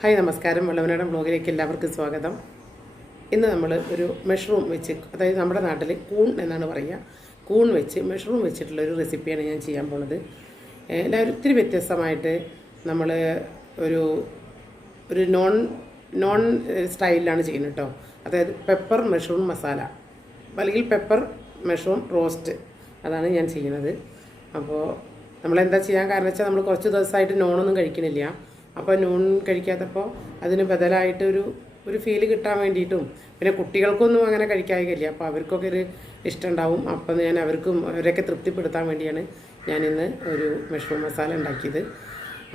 Hi നമസ്കാരം. വള്ളവനാടൻ ബ്ലോഗിലേക്ക് എല്ലാവർക്കും സ്വാഗതം. ഇന്ന് നമ്മൾ ഒരു മഷ്റൂം വെച്ച്, അതായത് നമ്മുടെ നാട്ടിൽ കൂൺ എന്നാണ് പറയുക, കൂൺ വെച്ച് മഷ്റൂം വെച്ചിട്ടുള്ളൊരു റെസിപ്പിയാണ് ഞാൻ ചെയ്യാൻ പോണത്. എല്ലാവരും ഒത്തിരി വ്യത്യസ്തമായിട്ട് നമ്മൾ ഒരു ഒരു നോൺ സ്റ്റൈലിലാണ് ചെയ്യുന്നത് കേട്ടോ. അതായത് പെപ്പർ മഷ്റൂം മസാല അല്ലെങ്കിൽ പെപ്പർ മഷ്റൂം റോസ്റ്റ്, അതാണ് ഞാൻ ചെയ്യുന്നത്. അപ്പോൾ നമ്മളെന്താ ചെയ്യാൻ കാരണം വെച്ചാൽ നമ്മൾ കുറച്ച് ദിവസമായിട്ട് നോണൊന്നും കഴിക്കണില്ല. അപ്പോൾ നോൺ കഴിക്കാത്തപ്പോൾ അതിന് ബദലായിട്ട് ഒരു ഫീല് കിട്ടാൻ വേണ്ടിയിട്ടും, പിന്നെ കുട്ടികൾക്കൊന്നും അങ്ങനെ കഴിക്കാതില്ല, അപ്പോൾ അവർക്കൊക്കെ ഒരു ഇഷ്ടം ഉണ്ടാവും. അപ്പോൾ ഞാൻ അവരൊക്കെ തൃപ്തിപ്പെടുത്താൻ വേണ്ടിയാണ് ഞാനിന്ന് ഒരു മഷ്റൂം മസാല ഉണ്ടാക്കിയത്.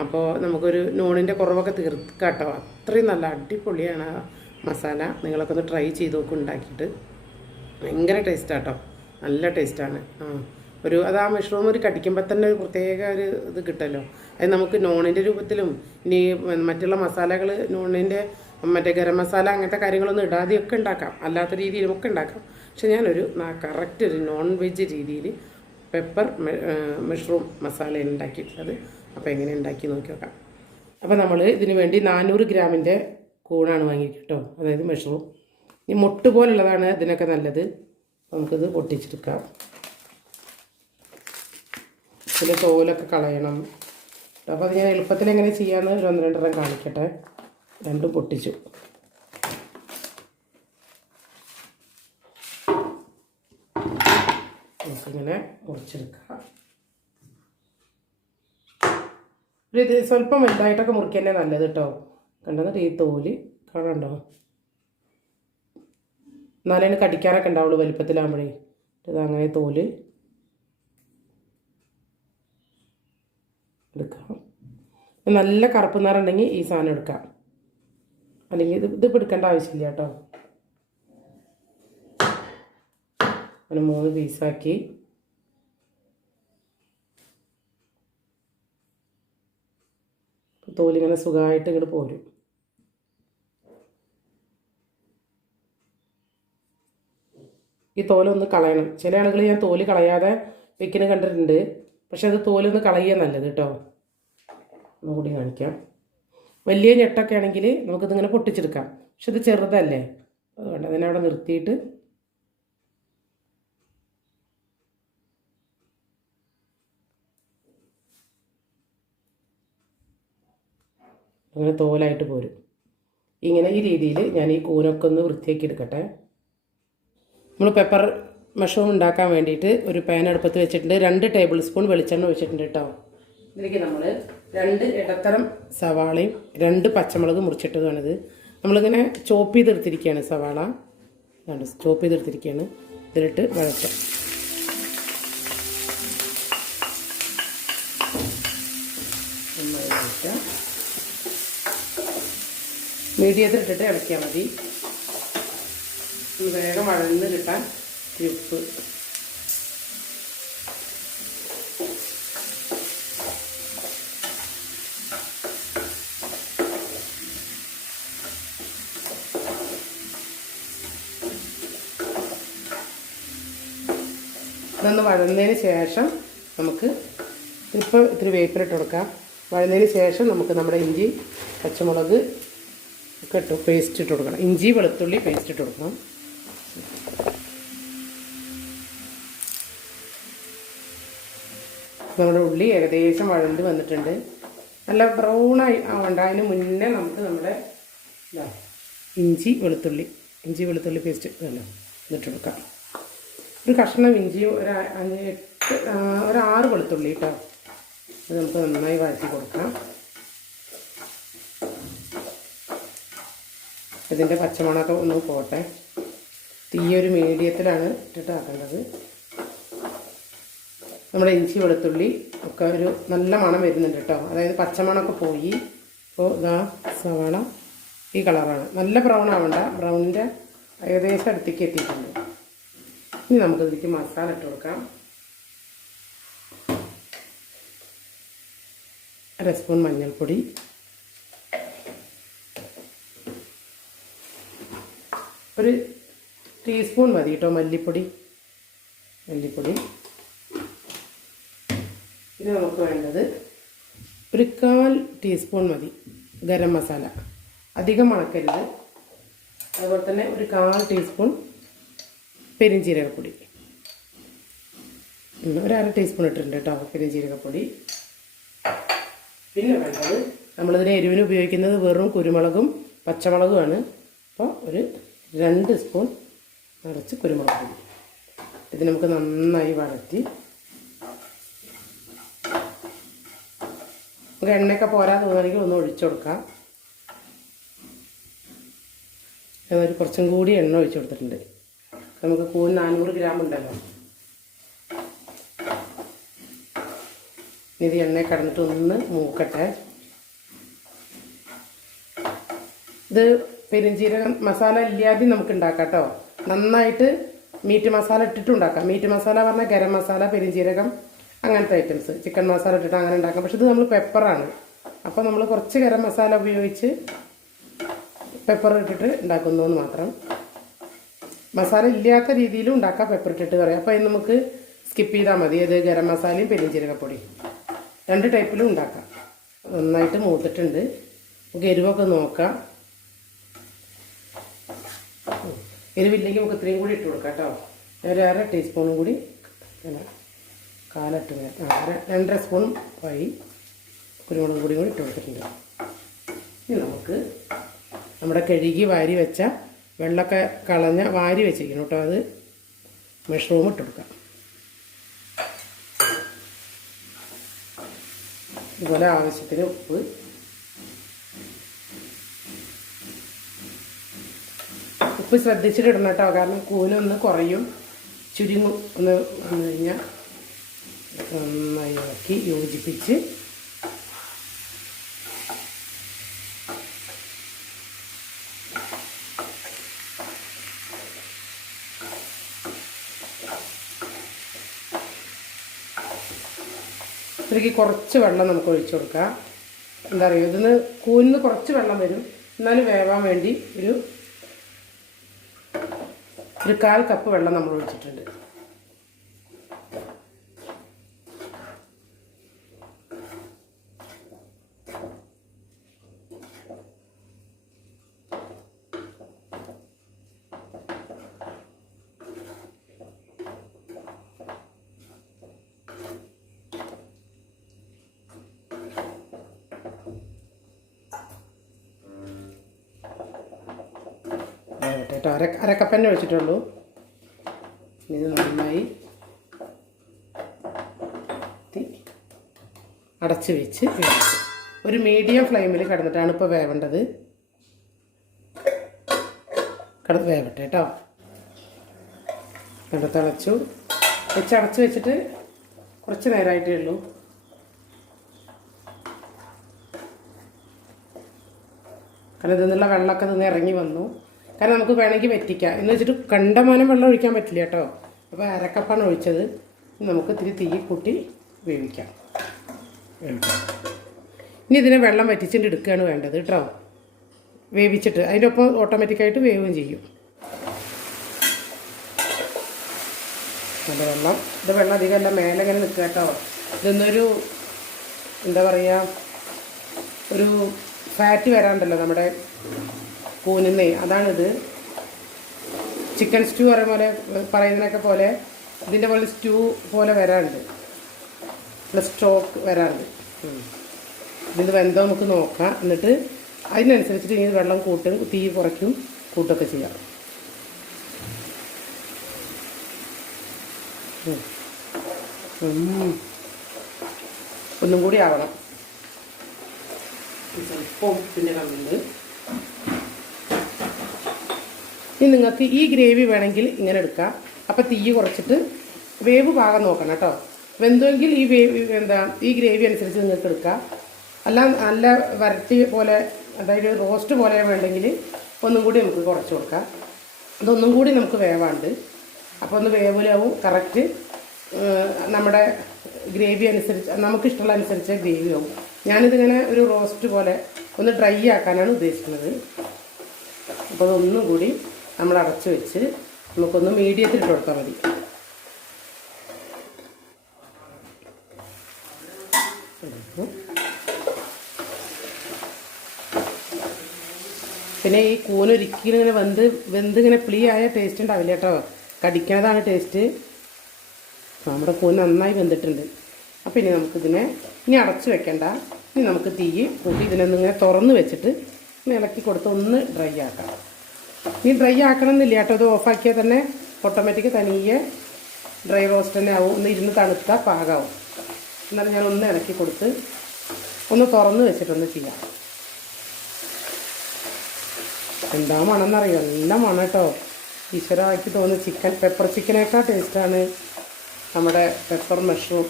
അപ്പോൾ നമുക്കൊരു നോണിൻ്റെ കുറവൊക്കെ തീർക്കാം കേട്ടോ. അത്രയും നല്ല അടിപൊളിയാണ് ആ മസാല. നിങ്ങളൊക്കെ ഒന്ന് ട്രൈ ചെയ്ത് നോക്കും ഉണ്ടാക്കിയിട്ട്. ഭയങ്കര ടേസ്റ്റാട്ടോ, നല്ല ടേസ്റ്റാണ്. അത് ആ മഷ്റൂം ഒരു കടിക്കുമ്പോൾ തന്നെ ഒരു പ്രത്യേക ഒരു ഇത് കിട്ടുമല്ലോ. അത് നമുക്ക് നോണിൻ്റെ രൂപത്തിലും ഇനി മറ്റുള്ള മസാലകൾ നോണിൻ്റെ മറ്റേ ഗരം മസാല അങ്ങനത്തെ കാര്യങ്ങളൊന്നും ഇടാതെയൊക്കെ ഉണ്ടാക്കാം, അല്ലാത്ത രീതിയിലുമൊക്കെ ഉണ്ടാക്കാം. പക്ഷെ ഞാനൊരു കറക്റ്റ് ഒരു നോൺ വെജ് രീതിയിൽ പെപ്പർ മഷ്റൂം മസാല ഉണ്ടാക്കിയിട്ടുള്ളത്. അപ്പോൾ എങ്ങനെ ഉണ്ടാക്കി നോക്കി നോക്കാം. അപ്പോൾ നമ്മൾ ഇതിന് വേണ്ടി 400 ഗ്രാമിൻ്റെ കൂണാണ് വാങ്ങിയിട്ടോ, അതായത് മഷ്റൂം. ഈ മുട്ട് പോലുള്ളതാണ് ഇതിനൊക്കെ നല്ലത്. നമുക്കിത് പൊട്ടിച്ചെടുക്കാം. ഇതിൽ തോലൊക്കെ കളയണം. അപ്പോൾ അത് ഞാൻ എളുപ്പത്തിൽ എങ്ങനെ ചെയ്യാമെന്ന് ഒരു 1-2 കാണിക്കട്ടെ. രണ്ടും പൊട്ടിച്ചു. നമുക്കിങ്ങനെ മുറിച്ചെടുക്കാം. ഇത് സ്വല്പം വലുതായിട്ടൊക്കെ മുറിക്കുക തന്നെ നല്ലത് കേട്ടോ. കണ്ടെന്നിട്ട് ഈ തോല് കാണണ്ടോ, എന്നാലേ കടിക്കാനൊക്കെ ഉണ്ടാവുള്ളൂ വലുപ്പത്തിലാകുമ്പോഴേ. ഇതങ്ങനെ തോല് എടുക്കാം. നല്ല കറുപ്പ് നിറമുണ്ടെങ്കിൽ ഈ സാധനം എടുക്കാം, അല്ലെങ്കിൽ ഇത് എടുക്കേണ്ട ആവശ്യമില്ല കേട്ടോ. അങ്ങനെ 3 പീസാക്കി തോലിങ്ങനെ സുഖമായിട്ട് ഇങ്ങോട്ട് പോരും. ഈ തോലൊന്ന് കളയണം. ചില ആളുകൾ ഞാൻ തോല് കളയാതെ വെക്കുന്ന കണ്ടിട്ടുണ്ട്. പക്ഷെ അത് തോലൊന്ന് കളയുക നല്ലത് കേട്ടോ. ഒന്നുകൂടി കാണിക്കാം. വലിയ ഞെട്ടൊക്കെ ആണെങ്കിൽ നമുക്കിതിങ്ങനെ പൊട്ടിച്ചെടുക്കാം. പക്ഷെ ഇത് ചെറുതല്ലേ, അതുകൊണ്ട് അതിനെ അവിടെ നിർത്തിയിട്ട് അങ്ങനെ തോലായിട്ട് പോരും. ഇങ്ങനെ ഈ രീതിയിൽ ഞാൻ ഈ കൂനൊക്കെ ഒന്ന് വൃത്തിയാക്കി എടുക്കട്ടെ. നമ്മൾ പെപ്പർ മഷ്റൂം ഉണ്ടാക്കാൻ വേണ്ടിയിട്ട് ഒരു പാൻ അടുപ്പത്ത് വെച്ചിട്ടുണ്ട്. 2 ടേബിൾ സ്പൂൺ വെളിച്ചെണ്ണ ഒഴിച്ചിട്ടുണ്ട് കേട്ടോ. ഇതിലേക്ക് നമ്മൾ 2 ഇടത്തരം സവാളയും 2 പച്ചമുളക് മുറിച്ചിട്ടതാണിത്. നമ്മളിങ്ങനെ ചോപ്പ് ചെയ്തെടുത്തിരിക്കുകയാണ് സവാള. ചോപ്പ് ചെയ്തെടുത്തിരിക്കുകയാണ്. ഇതിലിട്ട് വഴറ്റാം. മീഡിയത്തിലിട്ടിട്ട് ഇളക്കിയാൽ മതി. വേഗം വഴന്ന് കിട്ടാൻ ഉപ്പ്. ഇതൊന്ന് വഴന്നതിന് ശേഷം നമുക്ക് ഇത്തിരി വേപ്പിലിട്ട് കൊടുക്കാം. വഴന്നതിന് ശേഷം നമുക്ക് നമ്മുടെ ഇഞ്ചി പച്ചമുളക് ഒക്കെ പേസ്റ്റ് ഇട്ട് കൊടുക്കണം. ഇഞ്ചി വെളുത്തുള്ളി പേസ്റ്റ് ഇട്ട് കൊടുക്കണം. നമ്മുടെ ഉള്ളി ഏകദേശം വഴണ്ട് വന്നിട്ടുണ്ട്. നല്ല ബ്രൗണായി ആവണ്ട, അതിന് മുന്നേ നമുക്ക് നമ്മുടെ ഇഞ്ചി വെളുത്തുള്ളി പേസ്റ്റ് ഇതല്ലോ ഇതിട്ട് കൊടുക്കാം. ഒരു കഷ്ണം ഇഞ്ചി, ഒരു 6 വെളുത്തുള്ളി കേട്ടോ. അത് നമുക്ക് നന്നായി വഴറ്റി കൊടുക്കാം. ഇതിൻ്റെ പച്ചമണമൊക്കെ ഒന്ന് പോട്ടെ. തീയൊരു മീഡിയത്തിലാണ് ഇട്ടിട്ട് ആക്കേണ്ടത്. നമ്മുടെ ഇഞ്ചി വെളുത്തുള്ളി ഒക്കെ ഒരു നല്ല മണം വരുന്നുണ്ട് കേട്ടോ. അതായത് പച്ചമണമൊക്കെ പോയി. അപ്പോൾ ഇതാ സവാള ഈ കളറാണ്. നല്ല ബ്രൗൺ ആവണ്ട, ബ്രൗണിൻ്റെ ഏകദേശം അടുത്തേക്ക് എത്തിയിട്ടുണ്ട്. ഇനി നമുക്കിതിലേക്ക് മസാല ഇട്ട് കൊടുക്കാം. 1 സ്പൂൺ മഞ്ഞൾപ്പൊടി, 1 ടീസ്പൂൺ മതി കേട്ടോ മല്ലിപ്പൊടി. പിന്നെ നമുക്ക് വേണ്ടത് 1/4 ടീസ്പൂൺ മതി ഗരം മസാല. അധികം മണക്കരുത്. അതുപോലെ തന്നെ ഒരു 1/4 ടീസ്പൂൺ പെരിഞ്ജീരകപ്പൊടി, ഒരു 1/2 ടീസ്പൂൺ ഇട്ടിട്ടുണ്ട് കേട്ടോ പെരിഞ്ജീരകപ്പൊടി. പിന്നെ വേണ്ടത്, നമ്മളിതിന് എരിവിന് ഉപയോഗിക്കുന്നത് വെറും കുരുമുളകും പച്ചമുളകുമാണ്. അപ്പോൾ ഒരു 2 സ്പൂൺ നിറച്ച് കുരുമുളക് പൊടി. ഇത് നമുക്ക് നന്നായി വഴറ്റി, നമുക്ക് എണ്ണയൊക്കെ പോരാ തോന്നുകയാണെങ്കിൽ ഒന്ന് ഒഴിച്ചു കൊടുക്കാം. ഒരു കുറച്ചും കൂടി എണ്ണ ഒഴിച്ചു കൊടുത്തിട്ടുണ്ട്. നമുക്ക് കൂൺ 400 ഗ്രാം ഉണ്ടല്ലോ. ഇത് എണ്ണയിൽ കടന്നിട്ട് ഒന്ന് മൂക്കട്ടെ. ഇത് പെരിഞ്ജീരകം മസാല ഇല്ലാതെ നമുക്ക് ഉണ്ടാക്കാം കേട്ടോ. നന്നായിട്ട് മീറ്റ് മസാല ഇട്ടിട്ട് ഉണ്ടാക്കാം. മീറ്റ് മസാല പറഞ്ഞാൽ ഗരം മസാല, പെരിഞ്ജീരകം, അങ്ങനത്തെ ഐറ്റംസ്, ചിക്കൻ മസാല ഇട്ടിട്ട് അങ്ങനെ ഉണ്ടാക്കാം. പക്ഷെ ഇത് നമ്മൾ പെപ്പറാണ്. അപ്പോൾ നമ്മൾ കുറച്ച് ഗരം മസാല ഉപയോഗിച്ച് പെപ്പർ ഇട്ടിട്ട് ഉണ്ടാക്കുന്നു എന്ന് മാത്രം. മസാല ഇല്ലാത്ത രീതിയിലും ഉണ്ടാക്കാം, പെപ്പർ ഇട്ടിട്ട് പറയാം. അപ്പോൾ ഇത് നമുക്ക് സ്കിപ്പ് ചെയ്താൽ മതി. അത് ഗരം മസാലയും പെരിഞ്ജീരകപ്പൊടി 2 ടൈപ്പിലും ഉണ്ടാക്കാം. നന്നായിട്ട് മൂത്തിട്ടുണ്ട്. നമുക്ക് എരിവൊക്കെ നോക്കാം. എരിവില്ലെങ്കിൽ നമുക്ക് ഇത്രയും കൂടി ഇട്ട് കൊടുക്കാം കേട്ടോ. ഒരു 1/2 ടീസ്പൂണും കൂടി, 2.5 സ്പൂൺ കുരുമുളക് പൊടിയും കൂടി ഇട്ട് കൊടുത്തിട്ടുണ്ട്. ഇനി നമുക്ക് നമ്മുടെ കഴുകി വാരി വെച്ച വെള്ളമൊക്കെ കളഞ്ഞ വാരി വെച്ചിരിക്കണം കേട്ടോ, അത് മഷ്റൂം ഇട്ട് കൊടുക്കാം. അതുപോലെ ആവശ്യത്തിന് ഉപ്പ്, ഉപ്പ് ശ്രദ്ധിച്ചിട്ട് ഇടണം കേട്ടോ, കാരണം കൂനൊന്ന് കുറയും, ചുരുങ്ങും. ഒന്ന് വന്നു കഴിഞ്ഞാൽ നന്നായി ഇളക്കി യോജിപ്പിച്ച് ഇതിലേക്ക് കുറച്ച് വെള്ളം നമുക്ക് ഒഴിച്ചു കൊടുക്കാം. എന്താ പറയുക, ഇതിന് കൂനിന്ന് കുറച്ച് വെള്ളം വരും, എന്നാലും വേവാൻ വേണ്ടി ഒരു 1/4 കപ്പ് വെള്ളം നമ്മൾ ഒഴിച്ചിട്ടുണ്ട്. കേട്ടോ, അരക്കപ്പന്നെ ഒഴിച്ചിട്ടുള്ളൂ. ഇത് നന്നായി അടച്ച് വെച്ച് ഒരു മീഡിയം ഫ്ലെയിമിൽ കിടന്നിട്ടാണ് ഇപ്പോൾ വേവേണ്ടത്. കിടന്ന് വേവട്ടെ കേട്ടോ. കണ്ട് തിളച്ചു അടച്ച് വെച്ചിട്ട് കുറച്ച് നേരമായിട്ടേ ഉള്ളൂ. കാരണം ഇതിൽ നിന്നുള്ള വെള്ളമൊക്കെ നിന്ന് ഇറങ്ങി വന്നു. കാരണം നമുക്ക് വേണമെങ്കിൽ വറ്റിക്കാം എന്ന് വെച്ചിട്ട് കണ്ടമാനം വെള്ളം ഒഴിക്കാൻ പറ്റില്ല കേട്ടോ. അപ്പോൾ 1/2 കപ്പാണ് ഒഴിച്ചത്. നമുക്ക് ഇത്തിരി തീ കൂട്ടി വേവിക്കാം. ഇനി ഇതിനെ വെള്ളം വറ്റിച്ചിട്ട് എടുക്കുകയാണ് വേണ്ടത് കേട്ടോ. വേവിച്ചിട്ട് അതിൻ്റെ ഒപ്പം ഓട്ടോമാറ്റിക്കായിട്ട് വേവുകയും ചെയ്യും. നല്ല വെള്ളം, ഇത് വെള്ളം അധികം അല്ല, മേലെ ഇങ്ങനെ നിൽക്കുക കേട്ടോ. ഇതൊന്നൊരു എന്താ പറയുക, ഒരു ഫാറ്റ് വരാണ്ടല്ലോ നമ്മുടെ കൂനിന്നേ, അതാണിത്. ചിക്കൻ സ്റ്റൂ പറയുന്നതിനൊക്കെ പോലെ ഇതിൻ്റെ പോലെ സ്റ്റൂ പോലെ വരാറുണ്ട്, പ്ലസ് സ്റ്റോക്ക് വരാറുണ്ട്. ഇതിൽ വെന്തോ നമുക്ക് നോക്കാം. എന്നിട്ട് അതിനനുസരിച്ചിട്ട് ഇങ്ങനെ വെള്ളം കൂട്ടും, തീ കുറയ്ക്കും, കൂട്ടൊക്കെ ചെയ്യാം. ഒന്നും കൂടി ആവണം. സ്വല്പം പിന്നെ കമ്മിണ്ട്. ഇനി നിങ്ങൾക്ക് ഈ ഗ്രേവി വേണമെങ്കിൽ ഇങ്ങനെ എടുക്കാം. അപ്പം തീ കുറച്ചിട്ട് വേവ് പാകം നോക്കണം കേട്ടോ. വെന്തെങ്കിൽ ഈ ഈ ഗ്രേവി അനുസരിച്ച് നിങ്ങൾക്ക് എടുക്കാം. അല്ല നല്ല വരട്ടി പോലെ, അതായത് റോസ്റ്റ് പോലെ വേണ്ടെങ്കിൽ ഒന്നും കൂടി നമുക്ക് കുറച്ച് കൊടുക്കാം. അതൊന്നും കൂടി നമുക്ക് വേവാണ്ട്. അപ്പോൾ ഒന്ന് വേവിലാവും കറക്റ്റ്. നമ്മുടെ ഗ്രേവി അനുസരിച്ച് നമുക്കിഷ്ടമുള്ള അനുസരിച്ച് ഗ്രേവി ആവും. ഞാനിതിങ്ങനെ ഒരു റോസ്റ്റ് പോലെ ഒന്ന് ഡ്രൈ ആക്കാനാണ് ഉദ്ദേശിക്കുന്നത്. അപ്പോൾ അതൊന്നും കൂടി നമ്മൾ അടച്ചു വെച്ച് നമുക്കൊന്ന് മീഡിയത്തിൽ ഇട്ട് കൊടുത്താൽ മതി. പിന്നെ ഈ കൂനൊരിക്കലും ഇങ്ങനെ വെന്ത് ഇങ്ങനെ പ്ലീ ആയ ടേസ്റ്റ് ഉണ്ടാവില്ല കേട്ടോ, കടിക്കണതാണ് ടേസ്റ്റ്. നമ്മുടെ കൂന് നന്നായി വെന്തിട്ടുണ്ട്. അപ്പോൾ ഇനി നമുക്കിതിനെ അടച്ചു വെക്കണ്ട. ഇനി നമുക്ക് തീ കൂട്ടി ഇതിനൊന്നിങ്ങനെ തുറന്ന് വെച്ചിട്ട് ഇളക്കി കൊടുത്ത് ഒന്ന് ഡ്രൈ ആക്കണം. ഇനി ഡ്രൈ ആക്കണം എന്നില്ല കേട്ടോ, ഇത് ഓഫാക്കിയാൽ തന്നെ ഓട്ടോമാറ്റിക് തനിയെ ഡ്രൈ റോസ്റ്റ് തന്നെ ആവും. ഒന്ന് ഇരുന്ന് തണുത്താൽ പാകാവും. എന്നാലും ഞാൻ ഒന്ന് ഇളക്കി കൊടുത്ത് ഒന്ന് തുറന്ന് വെച്ചിട്ടൊന്ന് ചെയ്യാം. എന്താ മണമെന്നറിയോ, നല്ല മണം കേട്ടോ. ഈശ്വരമാക്കി തോന്നുന്നു. പെപ്പർ ചിക്കനേക്കാൾ ടേസ്റ്റാണ് നമ്മുടെ പെപ്പർ മഷ്റൂം.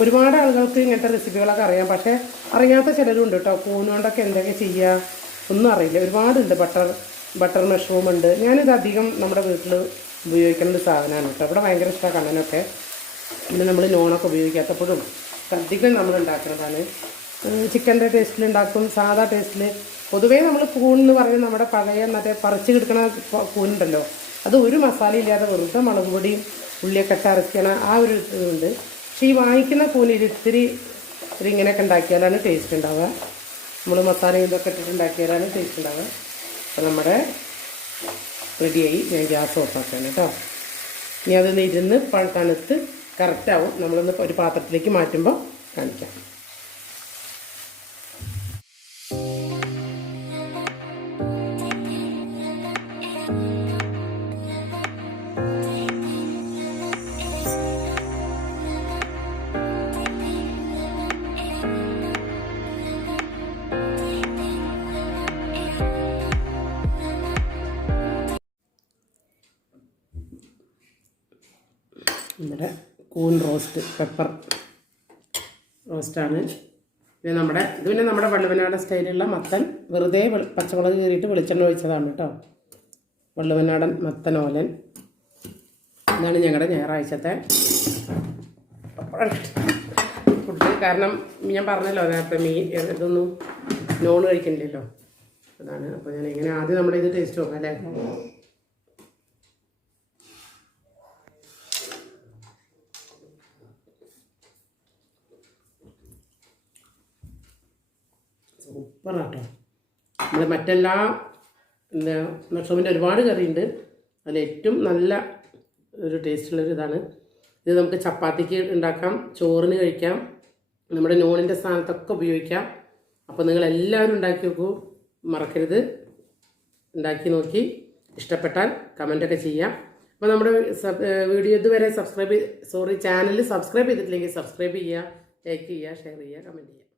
ഒരുപാട് ആളുകൾക്ക് ഇങ്ങനത്തെ റെസിപ്പികളൊക്കെ അറിയാം, പക്ഷേ അറിയാത്ത ചിലരുണ്ട് കേട്ടോ. കൂനുകൊണ്ടൊക്കെ എന്തൊക്കെ ചെയ്യുക ഒന്നും അറിയില്ല. ഒരുപാടുണ്ട്. ബട്ടർ മഷ്റൂം ഉണ്ട്. ഞാനിത് അധികം നമ്മുടെ വീട്ടിൽ ഉപയോഗിക്കുന്ന ഒരു സാധനമാണ് കേട്ടോ. ഇവിടെ ഭയങ്കര ഇഷ്ടമാണ് കണ്ണനൊക്കെ. പിന്നെ നമ്മൾ നോണൊക്കെ ഉപയോഗിക്കാത്തപ്പോഴും അധികം നമ്മൾ ഉണ്ടാക്കുന്നതാണ്. ചിക്കൻ്റെ ടേസ്റ്റിൽ ഉണ്ടാക്കും, സാധാ ടേസ്റ്റിൽ. പൊതുവേ നമ്മൾ കൂൺ എന്ന് പറയുന്നത് നമ്മുടെ പഴയ മറ്റേ പറിച്ച് കിടക്കണ കൂനുണ്ടല്ലോ, അത് ഒരു മസാല ഇല്ലാതെ വെറുതെ മുളക് പൊടിയും ഉള്ളിയൊക്കെ ഇട്ട് അരയ്ക്കണ ആ ഒരു ഇതുണ്ട്. പക്ഷേ ഈ വാങ്ങിക്കുന്ന കൂനിൽ ഇത്തിരി ഇങ്ങനെയൊക്കെ ഉണ്ടാക്കിയാലാണ് ടേസ്റ്റ് ഉണ്ടാവുക. നമ്മൾ മസാല ഇതൊക്കെ ഇട്ടിട്ടുണ്ടാക്കിയാലാണ് ടേസ്റ്റ് ഉണ്ടാവുക. അപ്പോൾ നമ്മുടെ റെഡിയായി. ഞാൻ ഗ്യാസ് ഓഫാക്കാണ് കേട്ടോ. ഇനി അതൊന്ന് ഇരുന്ന് തണുത്ത് കറക്റ്റാവും. നമ്മളൊന്ന് ഒരു പാത്രത്തിലേക്ക് മാറ്റുമ്പോൾ കാണിക്കാം. നമ്മുടെ കൂൺ റോസ്റ്റ്, പെപ്പർ റോസ്റ്റാണ്. പിന്നെ നമ്മുടെ വള്ളുവനാടൻ സ്റ്റൈലുള്ള മത്തൻ വെറുതെ പച്ചമുളക് കീറിയിട്ട് വെളിച്ചെണ്ണ ഒഴിച്ചതാണ് കേട്ടോ. വള്ളുവനാടൻ മത്തൻ ഓലൻ. ഇതാണ് ഞങ്ങളുടെ ഞായറാഴ്ചത്തെ ഫുഡ്. കാരണം ഞാൻ പറഞ്ഞല്ലോ നേരത്തെ ഇതൊന്നും നോൺ കഴിക്കണില്ലല്ലോ, അതാണ്. അപ്പോൾ ഞാൻ എങ്ങനെ ആദ്യം നമ്മുടെ ഇത് ടേസ്റ്റ് നോക്കാം അല്ലേ. സൂപ്പറാട്ടോ. നമ്മൾ മറ്റെല്ലാ മഷ്റൂമിൻ്റെ ഒരുപാട് കറിയുണ്ട്, അതിൽ ഏറ്റവും നല്ല ഒരു ടേസ്റ്റുള്ളൊരു ഇതാണ് ഇത്. നമുക്ക് ചപ്പാത്തിക്ക് ഉണ്ടാക്കാം, ചോറിന് കഴിക്കാം, നമ്മുടെ നോണിൻ്റെ സ്ഥാനത്തൊക്കെ ഉപയോഗിക്കാം. അപ്പോൾ നിങ്ങളെല്ലാവരും ഉണ്ടാക്കി നോക്കൂ, മറക്കരുത്. ഉണ്ടാക്കി നോക്കി ഇഷ്ടപ്പെട്ടാൽ കമൻറ്റൊക്കെ ചെയ്യാം. അപ്പോൾ നമ്മുടെ വീഡിയോ ഇതുവരെ ചാനൽ സബ്സ്ക്രൈബ് ചെയ്തിട്ടില്ലെങ്കിൽ സബ്സ്ക്രൈബ് ചെയ്യുക, ലൈക്ക് ചെയ്യുക, ഷെയർ ചെയ്യുക, കമൻറ്റ് ചെയ്യുക.